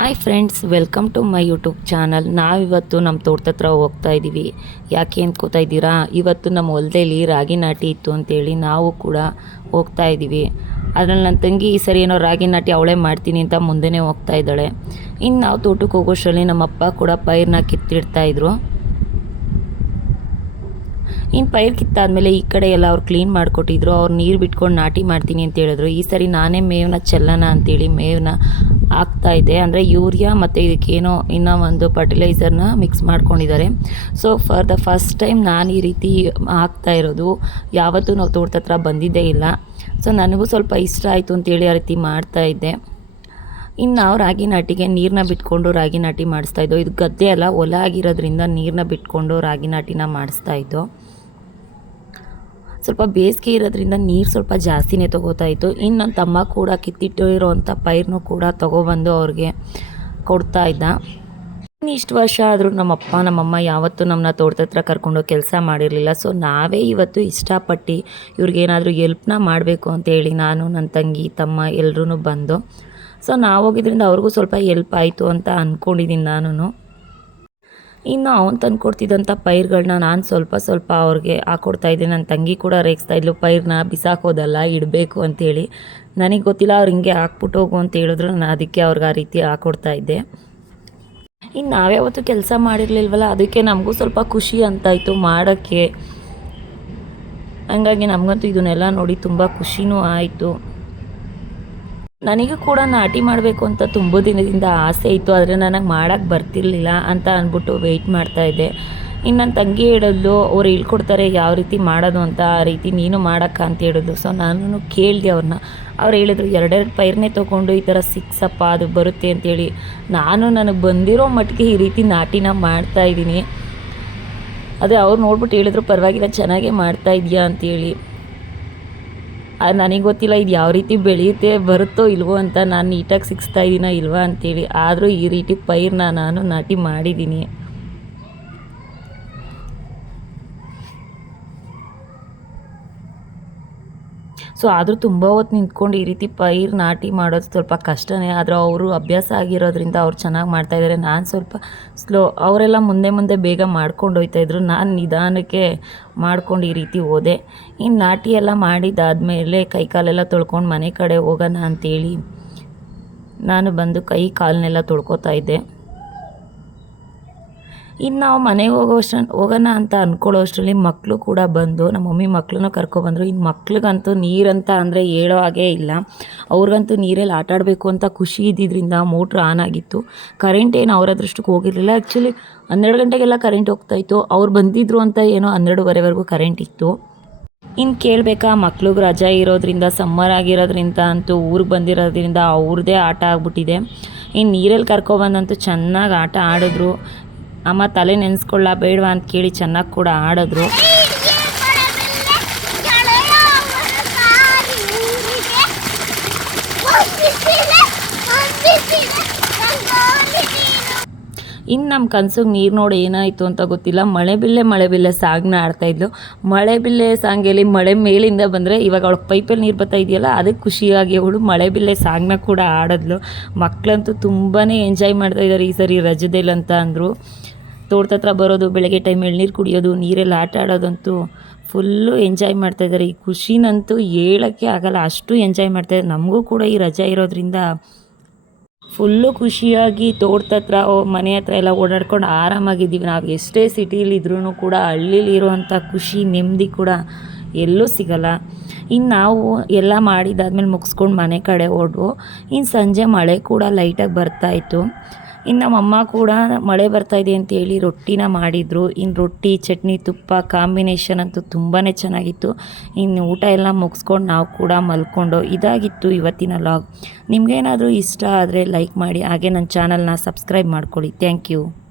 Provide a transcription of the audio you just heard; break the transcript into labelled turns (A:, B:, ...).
A: Hi friends welcome to my YouTube channel ನಾವಿವತ್ತು ನಮ್ಮ ತೋಟದತ್ರ ಹೋಗ್ತಾ ಇದ್ದೀವಿ ಯಾಕೆ ಅಂದ್ಕೋತಾ ಇದ್ದೀರಾ? ಇವತ್ತು ನಮ್ಮ ಹೊಲದಲ್ಲಿ ರಾಗಿ ನಾಟಿ ಇತ್ತು ಅಂತೇಳಿ ನಾವು ಕೂಡ ಹೋಗ್ತಾ ಇದ್ದೀವಿ ಅದ್ರಲ್ಲಿ ನನ್ನ ತಂಗಿ ಈ ಸರಿ ಏನೋ ರಾಗಿ ನಾಟಿ ಅವಳೇ ಮಾಡ್ತೀನಿ ಅಂತ ಮುಂದೆನೇ ಹೋಗ್ತಾ ಇದ್ದಾಳೆ. ಇನ್ನು ನಾವು ತೋಟಕ್ಕೆ ಹೋಗೋಷ್ಟರಲ್ಲಿ ನಮ್ಮಪ್ಪ ಕೂಡ ಪೈರನ್ನ ಕಿತ್ತಿಡ್ತಾ ಇದ್ರು. ಇನ್ನು ಪೈರ್ ಕಿತ್ತಾದಮೇಲೆ ಈ ಕಡೆ ಎಲ್ಲ ಅವ್ರು ಕ್ಲೀನ್ ಮಾಡಿಕೊಟ್ಟಿದ್ರು. ಅವ್ರು ನೀರು ಬಿಟ್ಕೊಂಡು ನಾಟಿ ಮಾಡ್ತೀನಿ ಅಂತ ಹೇಳಿದ್ರು. ಈ ಸರಿ ನಾನೇ ಮೇವನ್ನ ಚೆಲ್ಲೋಣ ಅಂತೇಳಿ ಮೇವನ್ನ ಹಾಕ್ತಾ ಇದ್ದೆ. ಅಂದರೆ ಯೂರಿಯಾ ಮತ್ತು ಇದಕ್ಕೇನೋ ಇನ್ನೂ ಒಂದು ಫರ್ಟಿಲೈಸರ್ನ ಮಿಕ್ಸ್ ಮಾಡ್ಕೊಂಡಿದ್ದಾರೆ. So for the first time ನಾನು ಈ ರೀತಿ ಹಾಕ್ತಾ ಇರೋದು. ಯಾವತ್ತೂ ನಾವು ತೋಟದ ಹತ್ರ ಬಂದಿದ್ದೇ ಇಲ್ಲ. ಸೊ ನನಗೂ ಸ್ವಲ್ಪ ಇಷ್ಟ ಆಯಿತು ಅಂತೇಳಿ ಆ ರೀತಿ ಮಾಡ್ತಾ ಇದ್ದೆ. ಇನ್ನು ನಾವು ರಾಗಿ ನಾಟಿಗೆ ನೀರನ್ನ ಬಿಟ್ಕೊಂಡು ರಾಗಿ ನಾಟಿ ಮಾಡಿಸ್ತಾ ಇದ್ದೋ, ಇದು ಗದ್ದೆ ಅಲ್ಲ ಒಲ ಆಗಿರೋದ್ರಿಂದ ನೀರನ್ನ ಬಿಟ್ಕೊಂಡು ರಾಗಿ ನಾಟಿನ ಮಾಡಿಸ್ತಾ ಇದ್ದೋ. ಸ್ವಲ್ಪ ಬೇಸಿಗೆ ಇರೋದ್ರಿಂದ ನೀರು ಸ್ವಲ್ಪ ಜಾಸ್ತಿನೇ ತೊಗೋತಾ ಇತ್ತು. ಇನ್ನು ನನ್ನ ತಮ್ಮ ಕೂಡ ಕಿತ್ತಿಟ್ಟು ಇರೋವಂಥ ಪೈರ್ನೂ ಕೂಡ ತೊಗೊಬಂದು ಅವ್ರಿಗೆ ಕೊಡ್ತಾ ಇದ್ದ. ಇಷ್ಟು ವರ್ಷ ಆದರೂ ನಮ್ಮಪ್ಪ, ನಮ್ಮಮ್ಮ ಯಾವತ್ತೂ ನಮ್ಮನ್ನ ತೋಟದ ಹತ್ರ ಕರ್ಕೊಂಡು ಕೆಲಸ ಮಾಡಿರಲಿಲ್ಲ. ಸೊ ನಾವೇ ಇವತ್ತು ಇಷ್ಟಪಟ್ಟು ಇವ್ರಿಗೇನಾದರೂ ಎಲ್ಪ್ನ ಮಾಡಬೇಕು ಅಂತೇಳಿ ನಾನು ನನ್ನ ತಂಗಿ, ತಮ್ಮ ಎಲ್ಲರೂ ಬಂದು. ಸೊ ನಾವು ಹೋಗಿದ್ರಿಂದ ಅವ್ರಿಗೂ ಸ್ವಲ್ಪ ಎಲ್ಪ್ ಆಯಿತು ಅಂತ ಅಂದ್ಕೊಂಡಿದ್ದೀನಿ ನಾನು ಇನ್ನು ಅವ್ನು ತಂದು ಕೊಡ್ತಿದ್ದಂಥ ಪೈರ್ಗಳನ್ನ ನಾನು ಸ್ವಲ್ಪ ಸ್ವಲ್ಪ ಅವ್ರಿಗೆ ಇದ್ದೆ ನನ್ನ ತಂಗಿ ಕೂಡ ರೇಗಿಸ್ತಾ ಇದ್ಲು, ಪೈರ್ನ ಬಿಸಾಕೋದಲ್ಲ, ಇಡಬೇಕು ಅಂತೇಳಿ. ನನಗೆ ಗೊತ್ತಿಲ್ಲ, ಅವ್ರು ಹಿಂಗೆ ಹಾಕ್ಬಿಟ್ಟು ಹೋಗು ಅಂತ ಹೇಳಿದ್ರು. ನಾನು ಅದಕ್ಕೆ ಅವ್ರಿಗೆ ಆ ರೀತಿ ಹಾಕ್ಕೊಡ್ತಾ ಇದ್ದೆ. ಇನ್ನು ನಾವ್ಯಾವತ್ತೂ ಕೆಲಸ ಮಾಡಿರಲಿಲ್ವಲ್ಲ, ಅದಕ್ಕೆ ನಮಗೂ ಸ್ವಲ್ಪ ಖುಷಿ ಅಂತಾಯಿತು ಮಾಡೋಕ್ಕೆ. ಹಂಗಾಗಿ ನಮಗಂತೂ ಇದನ್ನೆಲ್ಲ ನೋಡಿ ತುಂಬ ಖುಷಿನೂ ಆಯಿತು. ನನಗೂ ಕೂಡ ನಾಟಿ ಮಾಡಬೇಕು ಅಂತ ತುಂಬ ದಿನದಿಂದ ಆಸೆ ಇತ್ತು, ಆದರೆ ನನಗೆ ಮಾಡೋಕ್ಕೆ ಬರ್ತಿರ್ಲಿಲ್ಲ ಅಂತ ಅಂದ್ಬಿಟ್ಟು ವೆಯ್ಟ್ ಮಾಡ್ತಾಯಿದ್ದೆ ಇನ್ನು ನನ್ನ ತಂಗಿ ಹೇಳೋದು ಅವ್ರು ಹೇಳ್ಕೊಡ್ತಾರೆ ಯಾವ ರೀತಿ ಮಾಡೋದು ಅಂತ, ಆ ರೀತಿ ನೀನು ಮಾಡೋಕ್ಕ ಅಂತ ಹೇಳೋದು ಸೊ ನಾನು ಕೇಳಿದೆ ಅವ್ರನ್ನ ಅವ್ರು ಹೇಳಿದ್ರು, ಎರಡೆರಡು ಪೈರ್ನೇ ತೊಗೊಂಡು ಈ ಥರ ಸಿಕ್ಸಪ್ಪ, ಅದು ಬರುತ್ತೆ ಅಂತೇಳಿ ನಾನು ನನಗೆ ಬಂದಿರೋ ಮಟ್ಟಿಗೆ ಈ ರೀತಿ ನಾಟಿನ ಮಾಡ್ತಾಯಿದ್ದೀನಿ ಅದೇ ಅವ್ರು ನೋಡ್ಬಿಟ್ಟು ಹೇಳಿದ್ರು, ಪರವಾಗಿಲ್ಲ, ಚೆನ್ನಾಗೇ ಮಾಡ್ತಾ ಇದೆಯಾ ಅಂತೇಳಿ ನನಗೆ ಗೊತ್ತಿಲ್ಲ ಇದು ಯಾವ ರೀತಿ ಬೆಳೆಯುತ್ತೆ, ಬರುತ್ತೋ ಇಲ್ವೋ ಅಂತ ನಾನು ನೀಟಾಗಿ ಸಿಕ್ಸ್ತಾ ಇದ್ದೀನ ಇಲ್ವಾ ಅಂತೇಳಿ. ಆದರೂ ಈ ರೀತಿ ಪೈರನ್ನ ನಾನು ನಾಟಿ ಮಾಡಿದ್ದೀನಿ ಸೊ ಆದರೂ ತುಂಬ ಹೊತ್ತು ನಿಂತ್ಕೊಂಡು ಈ ರೀತಿ ಪೈರ್ ನಾಟಿ ಮಾಡೋದು ಸ್ವಲ್ಪ ಕಷ್ಟನೇ. ಆದರೆ ಅವರು ಅಭ್ಯಾಸ ಆಗಿರೋದ್ರಿಂದ ಅವ್ರು ಚೆನ್ನಾಗಿ ಮಾಡ್ತಾಯಿದ್ದಾರೆ ನಾನು ಸ್ವಲ್ಪ ಸ್ಲೋ, ಅವರೆಲ್ಲ ಮುಂದೆ ಮುಂದೆ ಬೇಗ ಮಾಡ್ಕೊಂಡು ಹೋಗ್ತಾಯಿದ್ರು ನಾನು ನಿಧಾನಕ್ಕೆ ಮಾಡ್ಕೊಂಡು ಈ ರೀತಿ ಹೋದೆ. ಇನ್ನು ನಾಟಿ ಎಲ್ಲ ಮಾಡಿದ್ದಾದಮೇಲೆ ಕೈ ಕಾಲೆಲ್ಲ ತೊಳ್ಕೊಂಡು ಮನೆ ಕಡೆ ಹೋಗೋಣ ಅಂತೇಳಿ ನಾನು ಬಂದು ಕೈ ಕಾಲನ್ನೆಲ್ಲ ತೊಳ್ಕೊತಾ ಇದ್ದೆ. ಇನ್ನು ನಾವು ಮನೆಗೆ ಹೋಗೋ ಅಷ್ಟು ಹೋಗೋಣ ಅಂತ ಅಂದ್ಕೊಳ್ಳೋ ಅಷ್ಟರಲ್ಲಿ ಮಕ್ಕಳು ಕೂಡ ಬಂದು ನಮ್ಮ ಮಮ್ಮಿ ಮಕ್ಕಳನ್ನ ಕರ್ಕೊಬಂದರು ಇನ್ನು ಮಕ್ಳಿಗಂತೂ ನೀರಂತ ಅಂದರೆ ಹೇಳೋ ಹಾಗೆ ಇಲ್ಲ. ಅವ್ರಿಗಂತೂ ನೀರಲ್ಲಿ ಆಟ ಆಡಬೇಕು ಅಂತ ಖುಷಿ ಇದ್ದಿದ್ದರಿಂದ ಮೋಟ್ರ್ ಆನ್ ಆಗಿತ್ತು. ಕರೆಂಟ್ ಏನು ಅವರ ಅದೃಷ್ಟಕ್ಕೆ ಹೋಗಿರಲಿಲ್ಲ. ಆ್ಯಕ್ಚುಲಿ ಹನ್ನೆರಡು ಗಂಟೆಗೆಲ್ಲ ಕರೆಂಟ್ ಹೋಗ್ತಾಯಿತ್ತು ಅವ್ರು ಬಂದಿದ್ರು ಅಂತ ಏನೋ ಹನ್ನೆರಡುವರೆವರೆಗೂ ಕರೆಂಟ್ ಇತ್ತು. ಇನ್ನು ಕೇಳಬೇಕಾ, ಮಕ್ಳಿಗೆ ರಜಾ ಇರೋದ್ರಿಂದ, ಸಮ್ಮರ್ ಆಗಿರೋದ್ರಿಂದ ಅಂತೂ ಊರಿಗೆ ಬಂದಿರೋದ್ರಿಂದ ಅವ್ರದ್ದೇ ಆಟ ಆಗ್ಬಿಟ್ಟಿದೆ. ಇನ್ನು ನೀರಲ್ಲಿ ಕರ್ಕೊಬಂದಂತೂ ಚೆನ್ನಾಗಿ ಆಟ ಆಡಿದ್ರು. ಅಮ್ಮ ತಲೆ ನೆನೆಸ್ಕೊಳ್ಳ ಬೇಡವಾ ಅಂತ ಕೇಳಿ ಚೆನ್ನಾಗಿ ಕೂಡ ಆಡಿದ್ರು. ಇನ್ನು ನಮ್ಮ ಕನ್ಸಿಗೆ ನೀರು ನೋಡಿ ಏನಾಯಿತು ಅಂತ ಗೊತ್ತಿಲ್ಲ. ಮಳೆ ಬಿಲ್ಲೆ ಮಳೆ ಬಿಲ್ಲೆ ಸಾಂಗ್ನ ಆಡ್ತಾಯಿದ್ಲು ಮಳೆ ಬಿಲ್ಲೆ ಸಾಂಗಲ್ಲಿ ಮಳೆ ಮೇಲಿಂದ ಬಂದರೆ ಇವಾಗ ಅವಳು ಪೈಪಲ್ಲಿ ನೀರು ಬರ್ತಾ ಇದೆಯಲ್ಲ, ಅದಕ್ಕೆ ಖುಷಿಯಾಗಿ ಅವಳು ಮಳೆ ಬಿಲ್ಲೆ ಸಾಂಗ್ನ ಕೂಡ ಆಡಿದ್ಲು. ಮಕ್ಕಳಂತೂ ತುಂಬಾ ಎಂಜಾಯ್ ಮಾಡ್ತಾ ಇದ್ದಾರೆ ಈ ಸರಿ ರಜದಲ್ಲಿ ಅಂತ ಅಂದರು. ತೋಟದ ಹತ್ರ ಬರೋದು, ಬೆಳಗ್ಗೆ ಟೈಮ್ ಎಳ್ನೀರು ಕುಡಿಯೋದು, ನೀರೆಲ್ಲ ಆಟ ಆಡೋದಂತೂ ಫುಲ್ಲು ಎಂಜಾಯ್ ಮಾಡ್ತಾಯಿದ್ದಾರೆ ಈ ಖುಷಿನಂತೂ ಹೇಳೋಕ್ಕೆ ಆಗಲ್ಲ, ಅಷ್ಟು ಎಂಜಾಯ್ ಮಾಡ್ತಾಯಿದ್ದಾರೆ ನಮಗೂ ಕೂಡ ಈ ರಜೆ ಇರೋದ್ರಿಂದ ಫುಲ್ಲು ಖುಷಿಯಾಗಿ ತೋಟದ ಹತ್ರ ಮನೆ ಹತ್ರ ಎಲ್ಲ ಓಡಾಡ್ಕೊಂಡು ಆರಾಮಾಗಿದ್ದೀವಿ. ನಾವು ಎಷ್ಟೇ ಸಿಟಿಲಿದ್ರೂ ಕೂಡ, ಹಳ್ಳೀಲಿ ಇರುವಂಥ ಖುಷಿ, ನೆಮ್ಮದಿ ಕೂಡ ಎಲ್ಲೂ ಸಿಗಲ್ಲ. ಇನ್ನು ನಾವು ಎಲ್ಲ ಮಾಡಿದಾದ್ಮೇಲೆ ಮುಗಿಸ್ಕೊಂಡು ಮನೆ ಕಡೆ ಓಡ್ವು ಇನ್ನು ಸಂಜೆ ಮಳೆ ಕೂಡ ಲೈಟಾಗಿ ಬರ್ತಾಯಿತ್ತು ಇನ್ನು ನಮ್ಮಮ್ಮ ಕೂಡ ಮಳೆ ಬರ್ತಾಯಿದೆ ಅಂತೇಳಿ ರೊಟ್ಟಿನ ಮಾಡಿದರು. ಇನ್ನು ರೊಟ್ಟಿ, ಚಟ್ನಿ, ತುಪ್ಪ ಕಾಂಬಿನೇಷನ್ ಅಂತೂ ತುಂಬಾ ಚೆನ್ನಾಗಿತ್ತು. ಇನ್ನು ಊಟ ಎಲ್ಲ ಮುಗಿಸ್ಕೊಂಡು ನಾವು ಕೂಡ ಮಲ್ಕೊಂಡು ಇದಾಗಿತ್ತು ಇವತ್ತಿನ ಲಾಗ್ ನಿಮಗೇನಾದರೂ ಇಷ್ಟ ಆದರೆ ಲೈಕ್ ಮಾಡಿ, ಹಾಗೆ ನನ್ನ ಚಾನಲ್ನ ಸಬ್ಸ್ಕ್ರೈಬ್ ಮಾಡ್ಕೊಳ್ಳಿ. Thank you